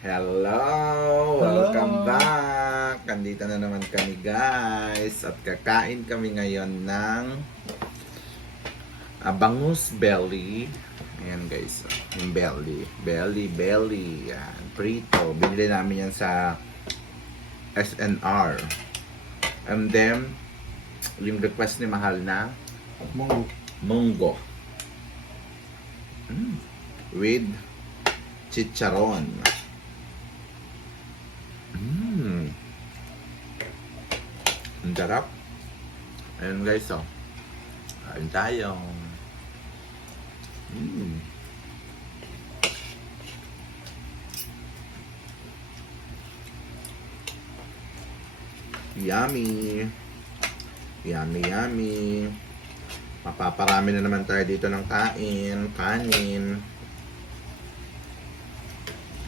Hello! Welcome back! Andito na naman kami guys at kakain kami ngayon ng abangus belly. Ayan guys, yung belly. Belly, belly. Yan, prito. Binili namin yan sa SNR. And then, yung request ni Mahal na Munggo. munggo. Mm. With chicharon. Mm. Ang sarap. Ayun guys, oh. Kain tayo. Mm. Yummy. Yummy, yummy. Mapaparami na naman tayo dito ng kain, kanin.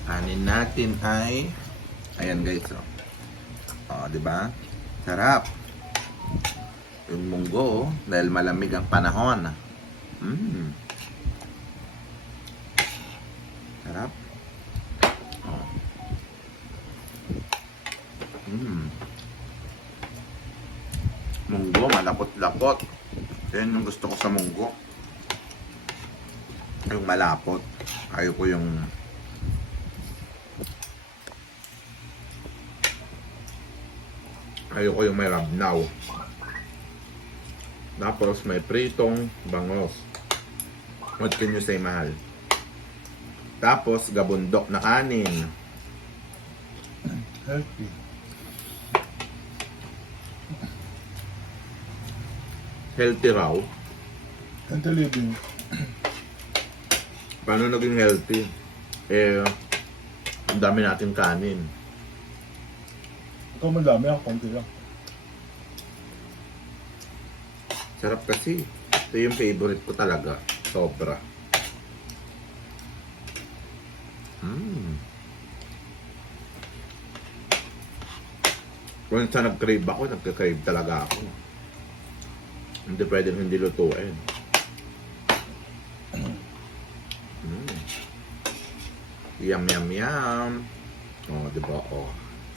Kanin natin ay ayan guys, oh. Oh, 'di ba? Sarap. Yung munggo, dahil malamig ang panahon. Mm. Sarap. Oh. Mm. Munggo, malapot-lapot. Yan yung gusto ko sa munggo. Yung malapot. Ayaw ko yung Ayaw ko yung may rabnaw. Tapos may pritong bangos. What can you say, mahal? Tapos gabundok na kanin. Healthy. Healthy raw. Healthy living. Paano naging healthy? Eh, ang dami natin kanin. Ikaw madami ako, konti lang. Sarap kasi. Ito yung favorite ko talaga. Sobra. Mm. Kung sa nag-crave ako, nagka-crave talaga ako. Hindi pwedeng hindi lutuin. Mm. Yum, yum, yum. Oh, di ba? Oh.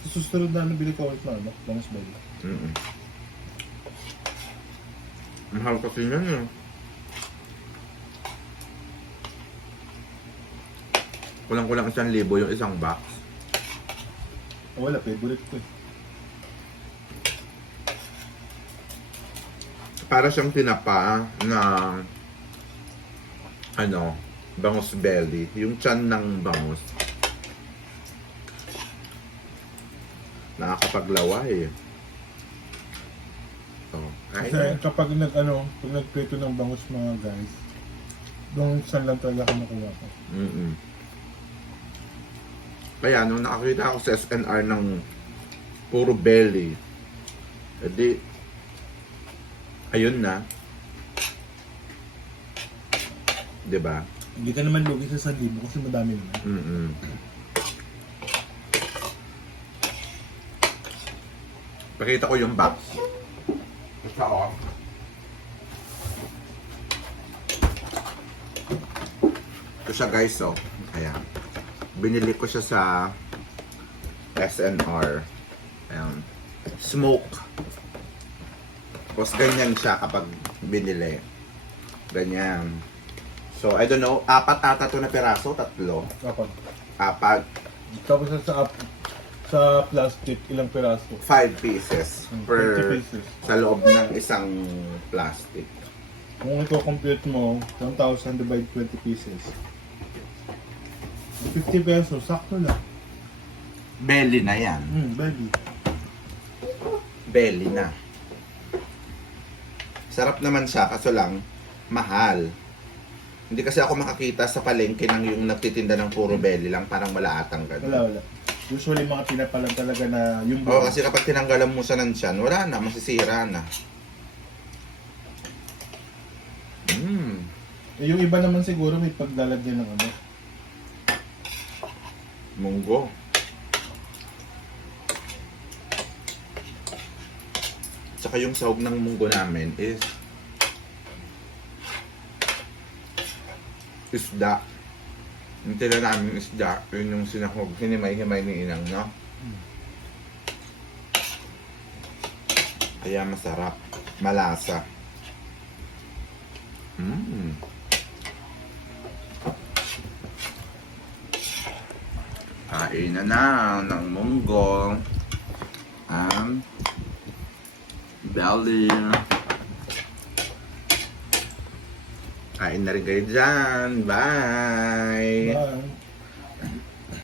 Susunod na nabili ko ulit na ano, bangus belly. Mm-mm. Mahal kasi yan eh. Kulang-kulang isang libo yung isang box. Oh, wala, favorite ko eh. Para siyang tinapa na ano, bangus belly. Yung chan ng bangus. Nakakapaglaway. Ay, Kasi kapag nag ano, pag nagprito ng bangus mga guys, doon saan lang talaga ako nakuha ko. Mm-mm. Kaya nung nakakita ako sa SNR ng puro belly, edi, ayun na. 'Di ba? Hindi ka naman lugi sa 1,000 kasi madami naman. Mm-mm. Pakita ko yung box. Ito oh. Ito siya guys oh. Ayan. Binili ko siya sa SNR. Ayan. Smoke. Tapos ganyan siya kapag binili. Ganyan. So, I don't know, apat ata to na peraso, tatlo. Kapag. Apat. Tapos sa, sa, plastic, ilang peraso? Five pieces Hmm, per 20 pieces. sa loob ng isang plastic. Kung ito compute mo, 1,000 divide 20 pieces. 50 pesos, sakto lang. Belly na yan. Hmm, belly. Belly na. Sarap naman siya, kaso lang, mahal. Hindi kasi ako makakita sa palengke ng yung nagtitinda ng puro belly lang, parang wala atang Wala, ganun. wala. Usually mga pinapalan talaga na yung Oo, kasi kapag tinanggalan mo siya ng tiyan, wala na, masisira na. Mm. Eh, yung iba naman siguro may paglalagyan ng ano. Munggo. Tsaka yung sahog ng munggo namin is isda. Yung tila namin isda, yun yung sinahog, hinimay-himay ni inang, no? Kaya masarap. Malasa. Mmm. Kain na na ng munggo. Um, belly. Kain na rin kayo dyan. Bye! Bye.